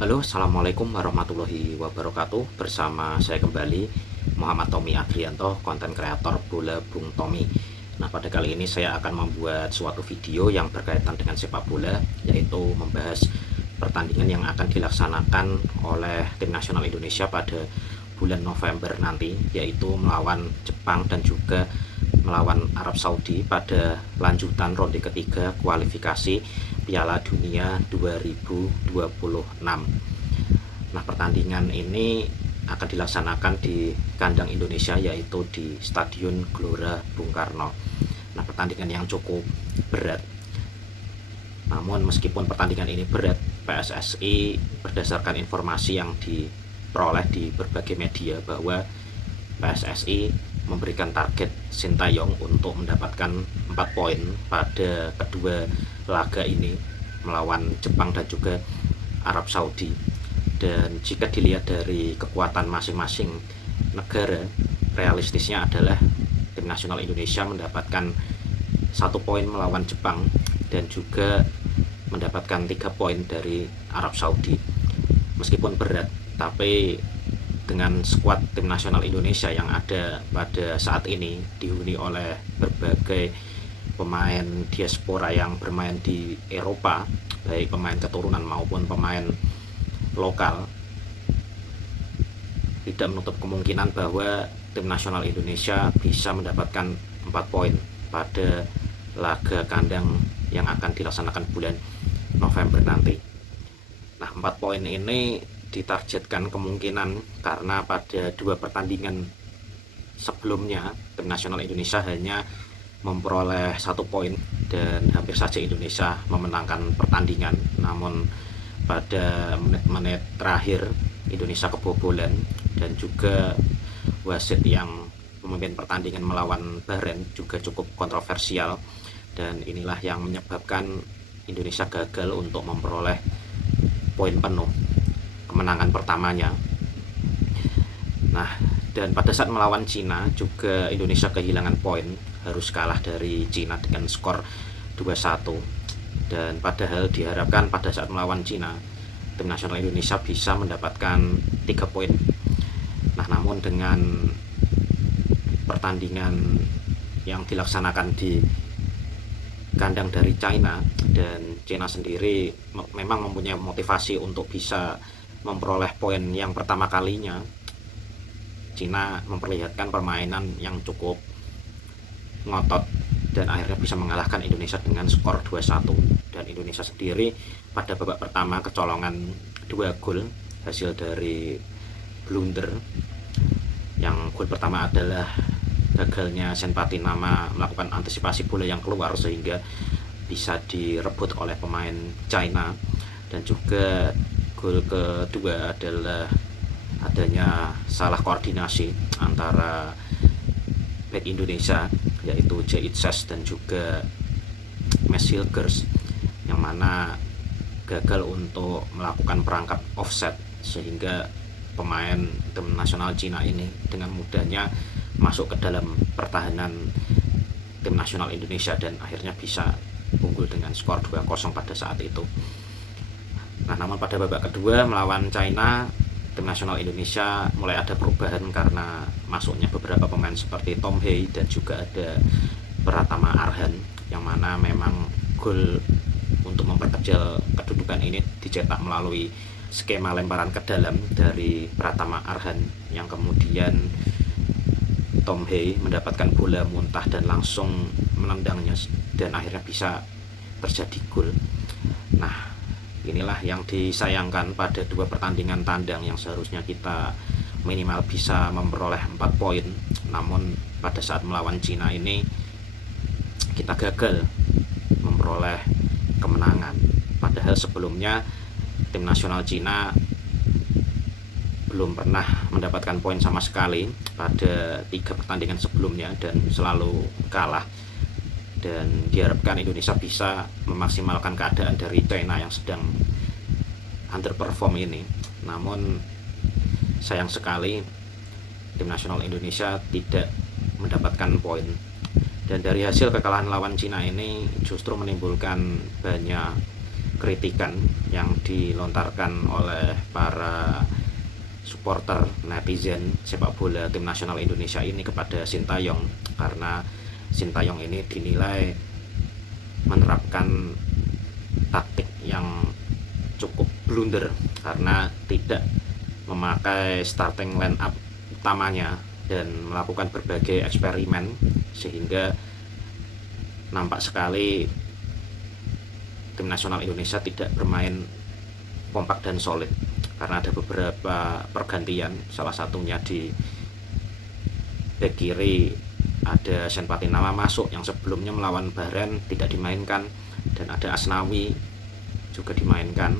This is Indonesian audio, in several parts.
Halo, Assalamualaikum warahmatullahi wabarakatuh. Bersama saya kembali, Muhammad Tommy Adrianto, konten kreator bola Bung Tommy. Nah, pada kali ini saya akan membuat suatu video yang berkaitan dengan sepak bola, yaitu membahas pertandingan yang akan dilaksanakan oleh tim nasional Indonesia pada bulan November nanti, yaitu melawan Jepang dan juga melawan Arab Saudi pada lanjutan ronde ketiga kualifikasi Piala Dunia 2026. Nah, pertandingan ini akan dilaksanakan di kandang Indonesia, yaitu di Stadion Gelora Bung Karno. Nah, pertandingan yang cukup berat. Namun meskipun pertandingan ini berat, PSSI berdasarkan informasi yang diperoleh di berbagai media bahwa PSSI memberikan target Sintayong untuk mendapatkan 4 poin pada kedua laga ini melawan Jepang dan juga Arab Saudi. Dan jika dilihat dari kekuatan masing-masing negara, realistisnya adalah tim nasional Indonesia mendapatkan 1 poin melawan Jepang dan juga mendapatkan 3 poin dari Arab Saudi. Meskipun berat, tapi dengan skuad tim nasional Indonesia yang ada pada saat ini dihuni oleh berbagai pemain diaspora yang bermain di Eropa, baik pemain keturunan maupun pemain lokal, tidak menutup kemungkinan bahwa tim nasional Indonesia bisa mendapatkan 4 poin pada laga kandang yang akan dilaksanakan bulan November nanti. Nah, 4 poin ini ditargetkan kemungkinan karena pada 2 pertandingan sebelumnya tim nasional Indonesia hanya memperoleh 1 poin dan hampir saja Indonesia memenangkan pertandingan. Namun pada menit-menit terakhir Indonesia kebobolan dan juga wasit yang memimpin pertandingan melawan Bahrain juga cukup kontroversial, dan inilah yang menyebabkan Indonesia gagal untuk memperoleh poin penuh kemenangan pertamanya. Nah, dan pada saat melawan Cina juga Indonesia kehilangan poin, harus kalah dari Cina dengan skor 2-1. Dan padahal diharapkan pada saat melawan Cina tim nasional Indonesia bisa mendapatkan 3 poin. Nah, namun dengan pertandingan yang dilaksanakan di kandang dari China, dan China sendiri memang mempunyai motivasi untuk bisa memperoleh poin yang pertama kalinya, Cina memperlihatkan permainan yang cukup ngotot dan akhirnya bisa mengalahkan Indonesia dengan skor 2-1. Dan Indonesia sendiri pada babak pertama kecolongan 2 gol hasil dari blunder. Yang gol pertama adalah gagalnya Sen Patinama melakukan antisipasi bola yang keluar sehingga bisa direbut oleh pemain China, dan juga gol kedua adalah adanya salah koordinasi antara back Indonesia yaitu Jait Ses dan juga Mes Hilgers, yang mana gagal untuk melakukan perangkap offset sehingga pemain tim nasional Cina ini dengan mudahnya masuk ke dalam pertahanan tim nasional Indonesia dan akhirnya bisa unggul dengan skor 2-0 pada saat itu. Nah, namun pada babak kedua melawan China, tim nasional Indonesia mulai ada perubahan karena masuknya beberapa pemain seperti Tom Hei dan juga ada Pratama Arhan, yang mana memang gol untuk memperkecil kedudukan ini dicetak melalui skema lemparan ke dalam dari Pratama Arhan, yang kemudian Tom Hei mendapatkan bola muntah dan langsung menendangnya dan akhirnya bisa terjadi gol. Nah, inilah yang disayangkan pada 2 pertandingan tandang yang seharusnya kita minimal bisa memperoleh 4 poin. Namun pada saat melawan Cina ini kita gagal memperoleh kemenangan. Padahal sebelumnya tim nasional Cina belum pernah mendapatkan poin sama sekali pada 3 pertandingan sebelumnya dan selalu kalah. Dan diharapkan Indonesia bisa memaksimalkan keadaan dari China yang sedang underperform ini. Namun sayang sekali tim nasional Indonesia tidak mendapatkan poin. Dan dari hasil kekalahan lawan Cina ini justru menimbulkan banyak kritikan yang dilontarkan oleh para supporter netizen sepak bola tim nasional Indonesia ini kepada Sintayong, karena Sintayong ini dinilai menerapkan taktik yang cukup blunder karena tidak memakai starting line up utamanya dan melakukan berbagai eksperimen, sehingga nampak sekali tim nasional Indonesia tidak bermain kompak dan solid karena ada beberapa pergantian, salah satunya di bek kiri ada Sen Patinama masuk yang sebelumnya melawan Bahrain tidak dimainkan, dan ada Asnawi juga dimainkan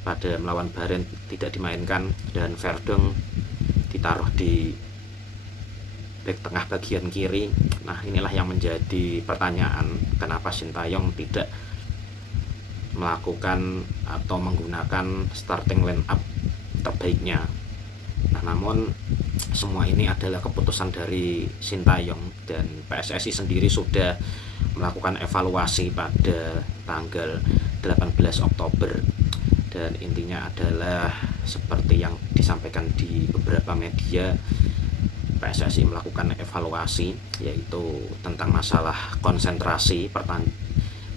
pada melawan Bahrain tidak dimainkan, dan Verdong ditaruh di bek tengah bagian kiri. Nah, inilah yang menjadi pertanyaan, kenapa Sintayong tidak melakukan atau menggunakan starting line up terbaiknya. Nah, namun semua ini adalah keputusan dari Sintayong, dan PSSI sendiri sudah melakukan evaluasi pada tanggal 18 Oktober, dan intinya adalah seperti yang disampaikan di beberapa media, PSSI melakukan evaluasi yaitu tentang masalah konsentrasi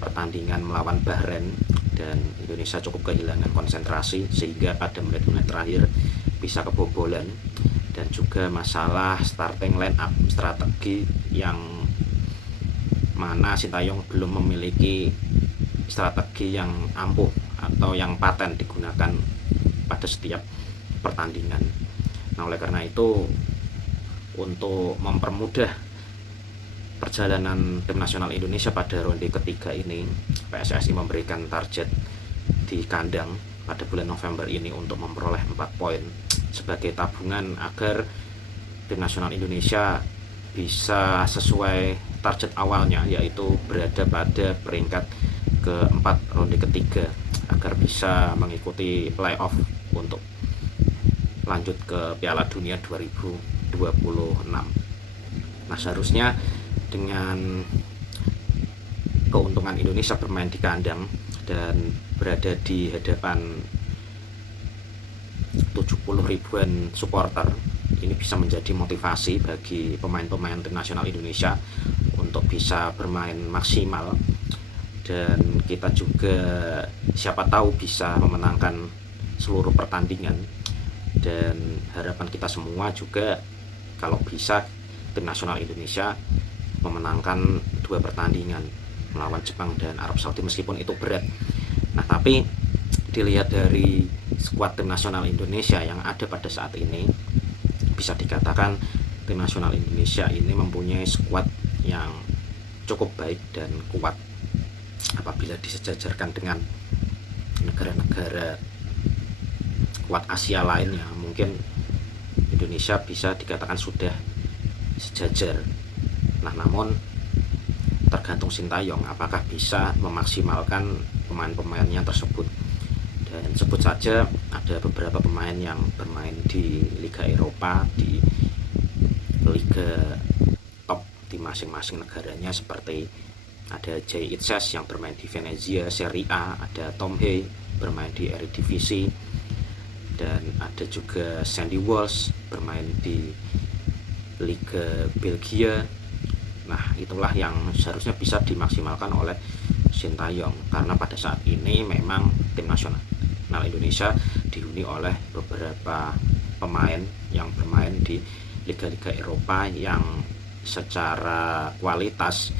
pertandingan melawan Bahrain, dan Indonesia cukup kehilangan konsentrasi sehingga pada menit-menit terakhir bisa kebobolan, dan juga masalah starting line up strategi yang mana Sintayong belum memiliki strategi yang ampuh atau yang paten digunakan pada setiap pertandingan. Nah, oleh karena itu, untuk mempermudah perjalanan tim nasional Indonesia pada ronde ketiga ini, PSSI memberikan target di kandang pada bulan November ini untuk memperoleh 4 poin sebagai tabungan agar tim nasional Indonesia bisa sesuai target awalnya, yaitu berada pada peringkat keempat ronde ketiga agar bisa mengikuti playoff untuk lanjut ke Piala Dunia 2026. Nah, seharusnya dengan keuntungan Indonesia bermain di kandang dan berada di hadapan 70 ribuan supporter, ini bisa menjadi motivasi bagi pemain-pemain tim nasional Indonesia untuk bisa bermain maksimal, dan kita juga siapa tahu bisa memenangkan seluruh pertandingan. Dan harapan kita semua juga kalau bisa tim nasional Indonesia memenangkan 2 pertandingan melawan Jepang dan Arab Saudi, meskipun itu berat. Nah, tapi dilihat dari skuad tim nasional Indonesia yang ada pada saat ini, bisa dikatakan tim nasional Indonesia ini mempunyai skuad yang cukup baik dan kuat apabila disejajarkan dengan negara-negara kuat Asia lainnya. Mungkin Indonesia bisa dikatakan sudah sejajar. Nah, namun tergantung Sintayong apakah bisa memaksimalkan pemain-pemainnya tersebut. Dan sebut saja ada beberapa pemain yang bermain di Liga Eropa, di liga top di masing-masing negaranya, seperti ada Jay Itzes yang bermain di Venezia Serie A, ada Tom Hey bermain di Eredivisie, dan ada juga Sandy Walsh bermain di Liga Belgia. Nah, itulah yang seharusnya bisa dimaksimalkan oleh Sintayong, karena pada saat ini memang tim nasional Indonesia dihuni oleh beberapa pemain yang bermain di liga-liga Eropa yang secara kualitas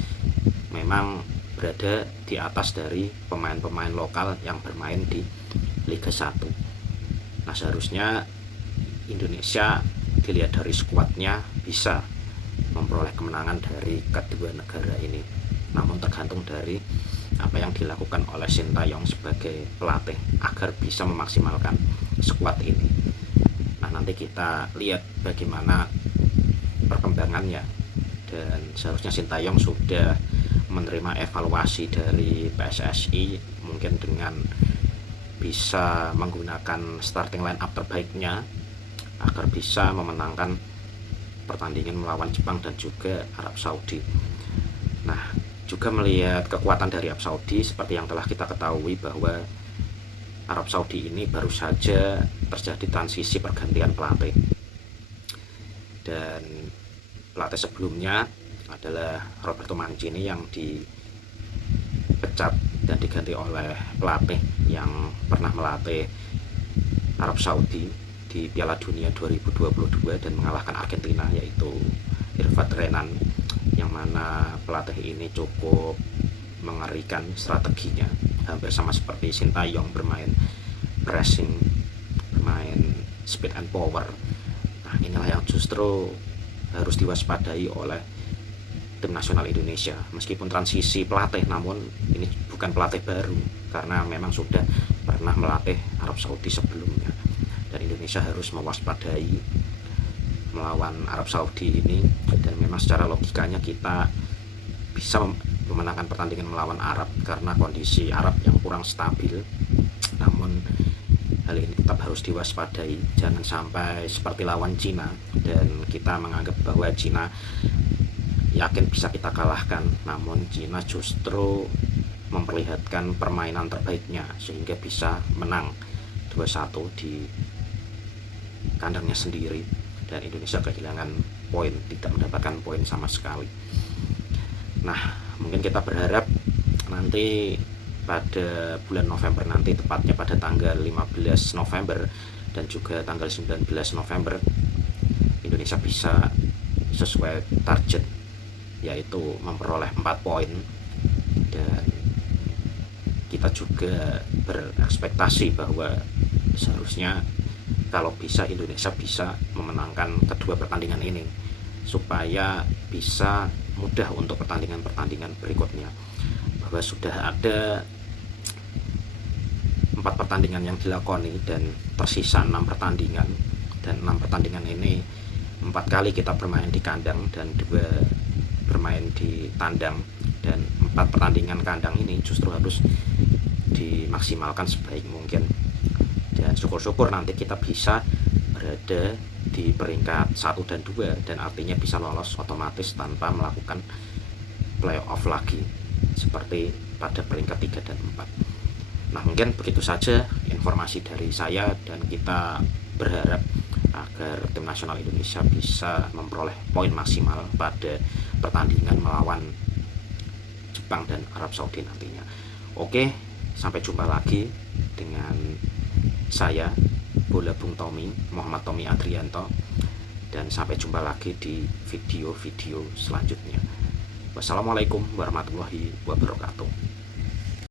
memang berada di atas dari pemain-pemain lokal yang bermain di Liga 1. Nah, seharusnya Indonesia dilihat dari skuadnya bisa memperoleh kemenangan dari kedua negara ini. Namun tergantung dari apa yang dilakukan oleh Sintayong sebagai pelatih agar bisa memaksimalkan skuad ini. Nah, nanti kita lihat bagaimana perkembangannya, dan seharusnya Sintayong sudah menerima evaluasi dari PSSI, mungkin dengan bisa menggunakan starting line up terbaiknya agar bisa memenangkan pertandingan melawan Jepang dan juga Arab Saudi. Nah, juga melihat kekuatan dari Arab Saudi. Seperti yang telah kita ketahui bahwa Arab Saudi ini baru saja terjadi transisi pergantian pelatih, dan pelatih sebelumnya adalah Roberto Mancini yang dipecat dan diganti oleh pelatih yang pernah melatih Arab Saudi di Piala Dunia 2022 dan mengalahkan Argentina, yaitu Hervé Renard, yang mana pelatih ini cukup mengerikan strateginya, hampir sama seperti Sintayong, bermain pressing, bermain speed and power. Nah, inilah yang justru harus diwaspadai oleh tim nasional Indonesia. Meskipun transisi pelatih, namun ini bukan pelatih baru karena memang sudah pernah melatih Arab Saudi sebelumnya, dan Indonesia harus mewaspadai melawan Arab Saudi ini. Dan memang secara logikanya kita bisa memenangkan pertandingan melawan Arab karena kondisi Arab yang kurang stabil, namun hal ini tetap harus diwaspadai. Jangan sampai seperti lawan Cina dan kita menganggap bahwa Cina yakin bisa kita kalahkan, namun Cina justru memperlihatkan permainan terbaiknya sehingga bisa menang 2-1 di kandangnya sendiri, dan Indonesia kehilangan poin, tidak mendapatkan poin sama sekali. Nah, mungkin kita berharap nanti pada bulan November nanti, tepatnya pada tanggal 15 November dan juga tanggal 19 November, Indonesia bisa sesuai target, yaitu memperoleh 4 poin. Dan kita juga berekspektasi bahwa seharusnya kalau bisa Indonesia bisa memenangkan kedua pertandingan ini supaya bisa mudah untuk pertandingan-pertandingan berikutnya. Bahwa sudah ada 4 pertandingan yang dilakoni dan tersisa 6 pertandingan, dan 6 pertandingan ini 4 kali kita bermain di kandang dan 2 bermain di tandang, dan 4 pertandingan kandang ini justru harus dimaksimalkan sebaik mungkin. Dan syukur-syukur nanti kita bisa berada di peringkat 1 dan 2, dan artinya bisa lolos otomatis tanpa melakukan playoff lagi seperti pada peringkat 3 dan 4. Nah, mungkin begitu saja informasi dari saya, dan kita berharap agar tim nasional Indonesia bisa memperoleh poin maksimal pada pertandingan melawan Jepang dan Arab Saudi nantinya. Oke, sampai jumpa lagi dengan saya, Bola Bung Tommy, Muhammad Tommy Adrianto, dan sampai jumpa lagi di video-video selanjutnya. Wassalamualaikum warahmatullahi wabarakatuh.